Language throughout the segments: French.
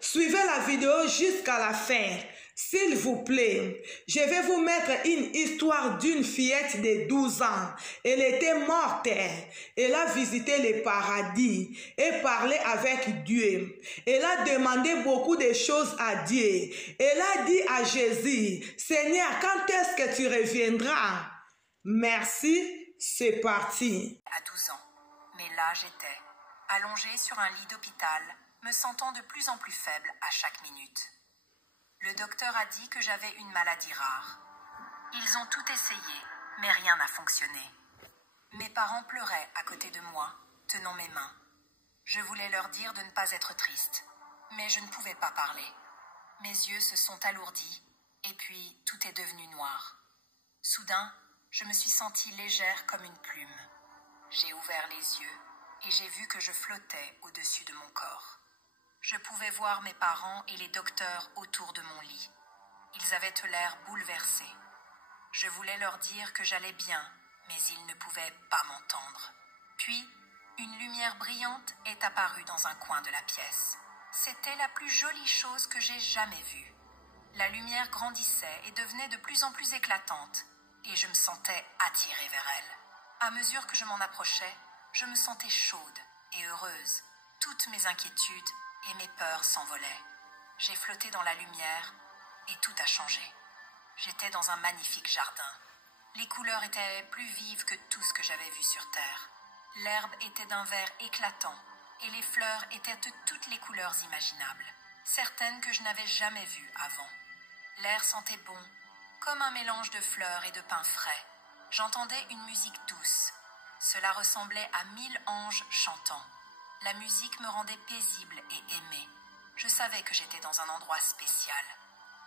Suivez la vidéo jusqu'à la fin. S'il vous plaît, je vais vous mettre une histoire d'une fillette de 12 ans. Elle était morte. Elle a visité le paradis et parlé avec Dieu. Elle a demandé beaucoup de choses à Dieu. Elle a dit à Jésus, Seigneur, quand est-ce que tu reviendras? Merci, c'est parti. À 12 ans, mais là j'étais, allongée sur un lit d'hôpital, me sentant de plus en plus faible à chaque minute. Le docteur a dit que j'avais une maladie rare. Ils ont tout essayé, mais rien n'a fonctionné. Mes parents pleuraient à côté de moi, tenant mes mains. Je voulais leur dire de ne pas être triste, mais je ne pouvais pas parler. Mes yeux se sont alourdis, et puis tout est devenu noir. Soudain, je me suis sentie légère comme une plume. J'ai ouvert les yeux, et j'ai vu que je flottais au-dessus de mon corps. Je pouvais voir mes parents et les docteurs autour de mon lit. Ils avaient l'air bouleversés. Je voulais leur dire que j'allais bien, mais ils ne pouvaient pas m'entendre. Puis, une lumière brillante est apparue dans un coin de la pièce. C'était la plus jolie chose que j'ai jamais vue. La lumière grandissait et devenait de plus en plus éclatante, et je me sentais attirée vers elle. À mesure que je m'en approchais, je me sentais chaude et heureuse. Toutes mes inquiétudes et mes peurs s'envolaient. J'ai flotté dans la lumière et tout a changé. J'étais dans un magnifique jardin. Les couleurs étaient plus vives que tout ce que j'avais vu sur Terre. L'herbe était d'un vert éclatant et les fleurs étaient de toutes les couleurs imaginables, certaines que je n'avais jamais vues avant. L'air sentait bon, comme un mélange de fleurs et de pin frais. J'entendais une musique douce. Cela ressemblait à 1000 anges chantant. La musique me rendait paisible et aimée. Je savais que j'étais dans un endroit spécial.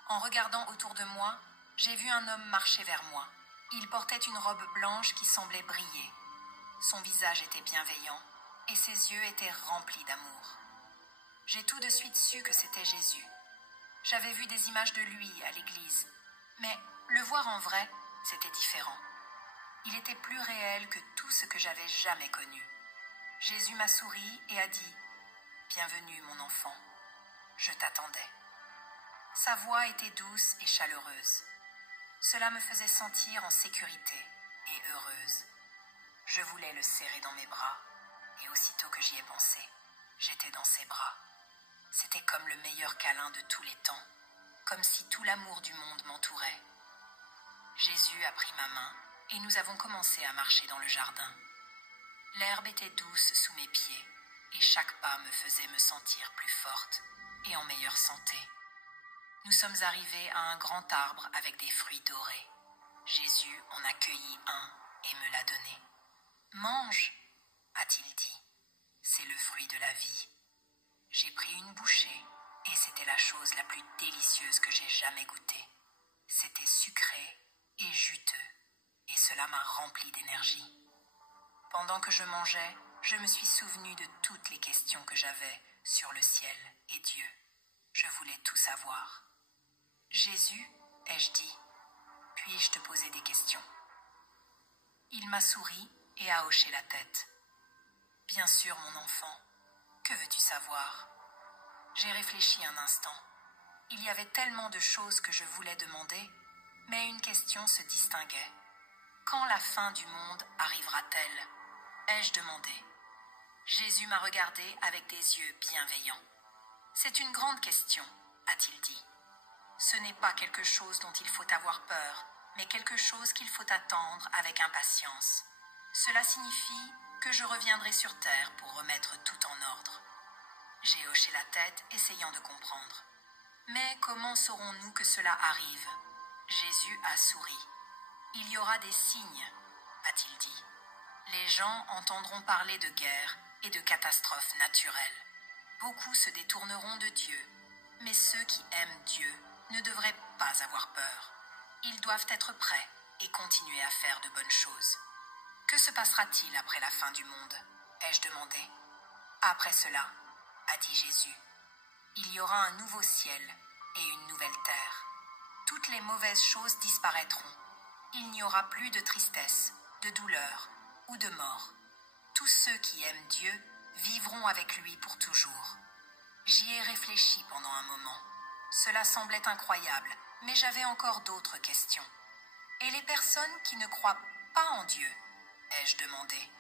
En regardant autour de moi, j'ai vu un homme marcher vers moi. Il portait une robe blanche qui semblait briller. Son visage était bienveillant et ses yeux étaient remplis d'amour. J'ai tout de suite su que c'était Jésus. J'avais vu des images de lui à l'église, mais le voir en vrai, c'était différent. Il était plus réel que tout ce que j'avais jamais connu. Jésus m'a souri et a dit « Bienvenue, mon enfant. Je t'attendais. » Sa voix était douce et chaleureuse. Cela me faisait sentir en sécurité et heureuse. Je voulais le serrer dans mes bras, et aussitôt que j'y ai pensé, j'étais dans ses bras. C'était comme le meilleur câlin de tous les temps, comme si tout l'amour du monde m'entourait. Jésus a pris ma main, et nous avons commencé à marcher dans le jardin. L'herbe était douce sous mes pieds, et chaque pas me faisait me sentir plus forte et en meilleure santé. Nous sommes arrivés à un grand arbre avec des fruits dorés. Jésus en a cueilli un et me l'a donné. « Mange !» a-t-il dit. « C'est le fruit de la vie. » J'ai pris une bouchée et c'était la chose la plus délicieuse que j'ai jamais goûtée. C'était sucré et juteux et cela m'a rempli d'énergie. Pendant que je mangeais, je me suis souvenu de toutes les questions que j'avais sur le ciel et Dieu. Je voulais tout savoir. « Jésus, ai-je dit, puis-je te poser des questions ?» Il m'a souri et a hoché la tête. « Bien sûr, mon enfant. Que veux-tu savoir ?» J'ai réfléchi un instant. Il y avait tellement de choses que je voulais demander, mais une question se distinguait. Quand la fin du monde arrivera-t-elle ? Ai-je demandé. Jésus m'a regardé avec des yeux bienveillants. « C'est une grande question, » a-t-il dit. « Ce n'est pas quelque chose dont il faut avoir peur, mais quelque chose qu'il faut attendre avec impatience. Cela signifie que je reviendrai sur terre pour remettre tout en ordre. » J'ai hoché la tête, essayant de comprendre. « Mais comment saurons-nous que cela arrive ?» Jésus a souri. « Il y aura des signes, » a-t-il dit. « Les gens entendront parler de guerre et de catastrophes naturelles. Beaucoup se détourneront de Dieu, mais ceux qui aiment Dieu ne devraient pas avoir peur. Ils doivent être prêts et continuer à faire de bonnes choses. Que se passera-t-il après la fin du monde ? Ai-je demandé. Après cela, a dit Jésus, il y aura un nouveau ciel et une nouvelle terre. Toutes les mauvaises choses disparaîtront. Il n'y aura plus de tristesse, de douleur ou de mort. Tous ceux qui aiment Dieu vivront avec lui pour toujours. J'y ai réfléchi pendant un moment. Cela semblait incroyable, mais j'avais encore d'autres questions. Et les personnes qui ne croient pas en Dieu, ai-je demandé.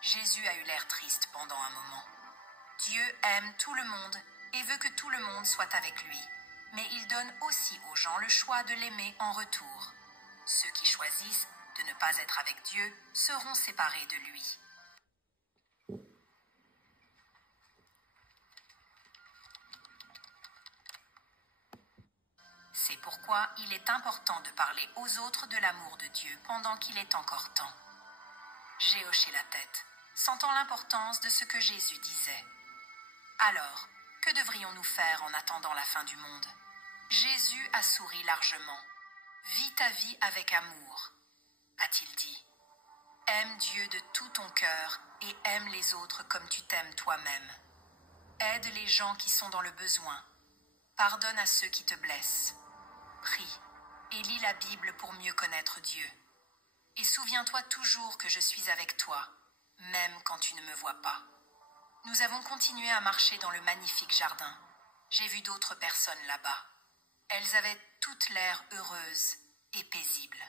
Jésus a eu l'air triste pendant un moment. Dieu aime tout le monde et veut que tout le monde soit avec lui, mais il donne aussi aux gens le choix de l'aimer en retour. Ceux qui choisissent de ne pas être avec Dieu seront séparés de lui. C'est pourquoi il est important de parler aux autres de l'amour de Dieu pendant qu'il est encore temps. J'ai hoché la tête, sentant l'importance de ce que Jésus disait. Alors, que devrions-nous faire en attendant la fin du monde? Jésus a souri largement. Vis ta vie avec amour, a-t-il dit. Aime Dieu de tout ton cœur et aime les autres comme tu t'aimes toi-même. Aide les gens qui sont dans le besoin. Pardonne à ceux qui te blessent. Prie et lis la Bible pour mieux connaître Dieu. Et souviens-toi toujours que je suis avec toi, même quand tu ne me vois pas. Nous avons continué à marcher dans le magnifique jardin. J'ai vu d'autres personnes là-bas. Elles avaient toutes l'air heureuses et paisibles.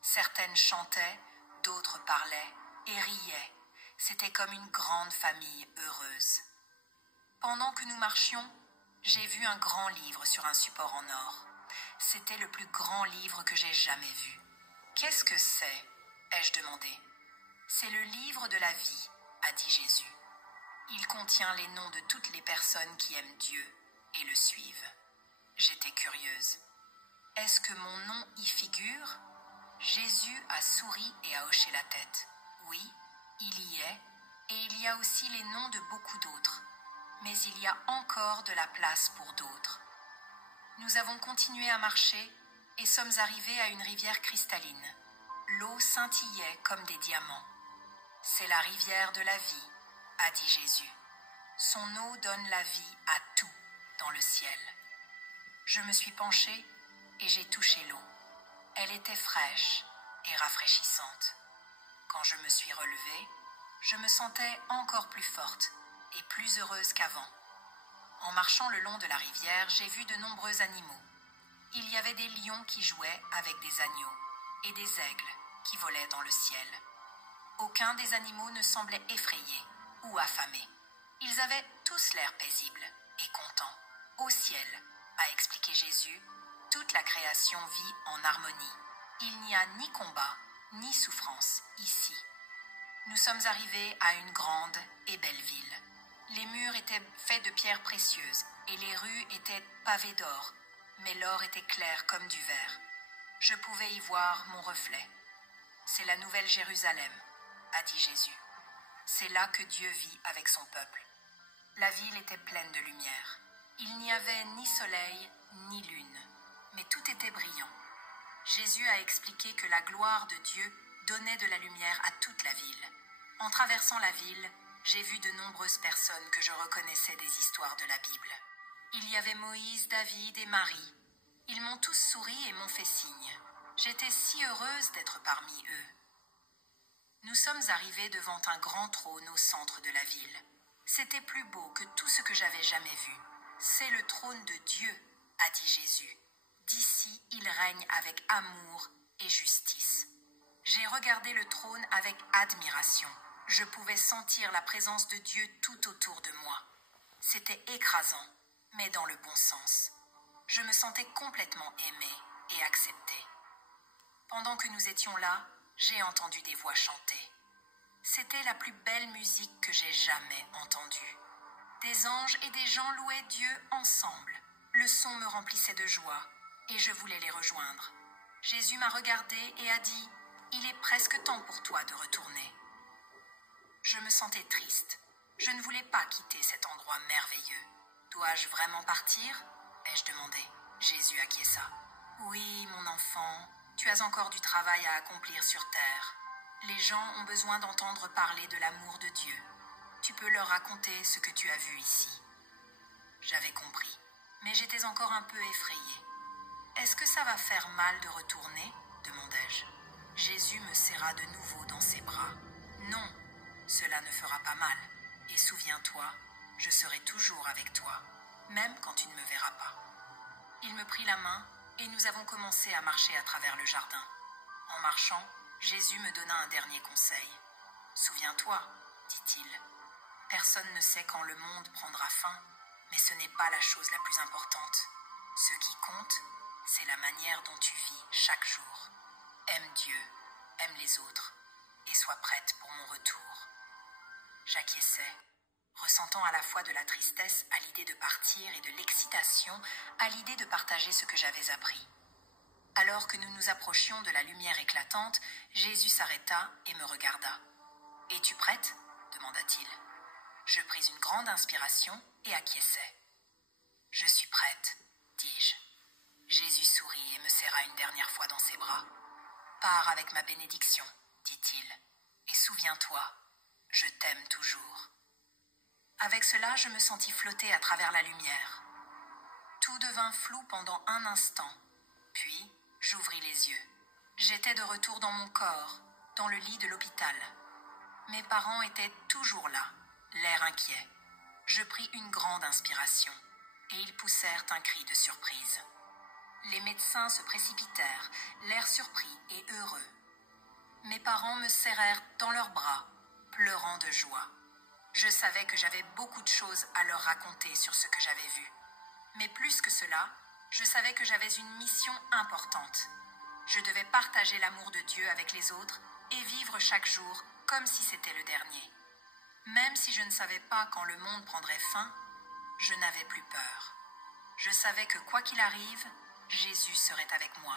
Certaines chantaient, d'autres parlaient et riaient. C'était comme une grande famille heureuse. Pendant que nous marchions, j'ai vu un grand livre sur un support en or. C'était le plus grand livre que j'ai jamais vu. « Qu'est-ce que c'est ?» ai-je demandé. « C'est le livre de la vie, » a dit Jésus. Il contient les noms de toutes les personnes qui aiment Dieu et le suivent. J'étais curieuse. Est-ce que mon nom y figure? Jésus a souri et a hoché la tête. Oui, il y est, et il y a aussi les noms de beaucoup d'autres. Mais il y a encore de la place pour d'autres. Nous avons continué à marcher et sommes arrivés à une rivière cristalline. L'eau scintillait comme des diamants. « C'est la rivière de la vie », a dit Jésus. Son eau donne la vie à tout dans le ciel. Je me suis penchée et j'ai touché l'eau. Elle était fraîche et rafraîchissante. Quand je me suis relevée, je me sentais encore plus forte et plus heureuse qu'avant. En marchant le long de la rivière, j'ai vu de nombreux animaux. Il y avait des lions qui jouaient avec des agneaux et des aigles qui volaient dans le ciel. Aucun des animaux ne semblait effrayé ou affamé. Ils avaient tous l'air paisibles et contents. Au ciel, a expliqué Jésus, toute la création vit en harmonie. Il n'y a ni combat, ni souffrance ici. Nous sommes arrivés à une grande et belle ville. Les murs étaient faits de pierres précieuses et les rues étaient pavées d'or, mais l'or était clair comme du verre. Je pouvais y voir mon reflet. C'est la nouvelle Jérusalem, a dit Jésus. C'est là que Dieu vit avec son peuple. La ville était pleine de lumière. Il n'y avait ni soleil ni lune, mais tout était brillant. Jésus a expliqué que la gloire de Dieu donnait de la lumière à toute la ville. En traversant la ville, j'ai vu de nombreuses personnes que je reconnaissais des histoires de la Bible. Il y avait Moïse, David et Marie. Ils m'ont tous souri et m'ont fait signe. J'étais si heureuse d'être parmi eux. Nous sommes arrivés devant un grand trône au centre de la ville. C'était plus beau que tout ce que j'avais jamais vu. C'est le trône de Dieu, a dit Jésus. D'ici, il règne avec amour et justice. J'ai regardé le trône avec admiration. Je pouvais sentir la présence de Dieu tout autour de moi. C'était écrasant, mais dans le bon sens. Je me sentais complètement aimée et acceptée. Pendant que nous étions là, j'ai entendu des voix chanter. C'était la plus belle musique que j'ai jamais entendue. Des anges et des gens louaient Dieu ensemble. Le son me remplissait de joie et je voulais les rejoindre. Jésus m'a regardée et a dit « Il est presque temps pour toi de retourner ». Je me sentais triste. Je ne voulais pas quitter cet endroit merveilleux. « Dois-je vraiment partir ?» ai-je demandé. Jésus acquiesça. « Oui, mon enfant, tu as encore du travail à accomplir sur terre. Les gens ont besoin d'entendre parler de l'amour de Dieu. Tu peux leur raconter ce que tu as vu ici. » J'avais compris, mais j'étais encore un peu effrayée. « Est-ce que ça va faire mal de retourner ?» demandai-je. Jésus me serra de nouveau dans ses bras. « Non, cela ne fera pas mal. Et souviens-toi, je serai toujours avec toi. même quand tu ne me verras pas. Il me prit la main et nous avons commencé à marcher à travers le jardin. En marchant, Jésus me donna un dernier conseil. « Souviens-toi, dit-il, personne ne sait quand le monde prendra fin, mais ce n'est pas la chose la plus importante. Ce qui compte, c'est la manière dont tu vis chaque jour. Aime Dieu, aime les autres, et sois prête pour mon retour. » J'acquiesçais, ressentant à la fois de la tristesse à l'idée de partir et de l'excitation à l'idée de partager ce que j'avais appris. Alors que nous nous approchions de la lumière éclatante, Jésus s'arrêta et me regarda. « Es-tu prête ?» demanda-t-il. Je pris une grande inspiration et acquiesçai. « Je suis prête, dis-je. » Jésus sourit et me serra une dernière fois dans ses bras. « Pars avec ma bénédiction, dit-il, et souviens-toi, je t'aime toujours. » Avec cela, je me sentis flotter à travers la lumière. Tout devint flou pendant un instant, puis j'ouvris les yeux. J'étais de retour dans mon corps, dans le lit de l'hôpital. Mes parents étaient toujours là, l'air inquiet. Je pris une grande inspiration, et ils poussèrent un cri de surprise. Les médecins se précipitèrent, l'air surpris et heureux. Mes parents me serrèrent dans leurs bras, pleurant de joie. Je savais que j'avais beaucoup de choses à leur raconter sur ce que j'avais vu. Mais plus que cela, je savais que j'avais une mission importante. Je devais partager l'amour de Dieu avec les autres et vivre chaque jour comme si c'était le dernier. Même si je ne savais pas quand le monde prendrait fin, je n'avais plus peur. Je savais que quoi qu'il arrive, Jésus serait avec moi.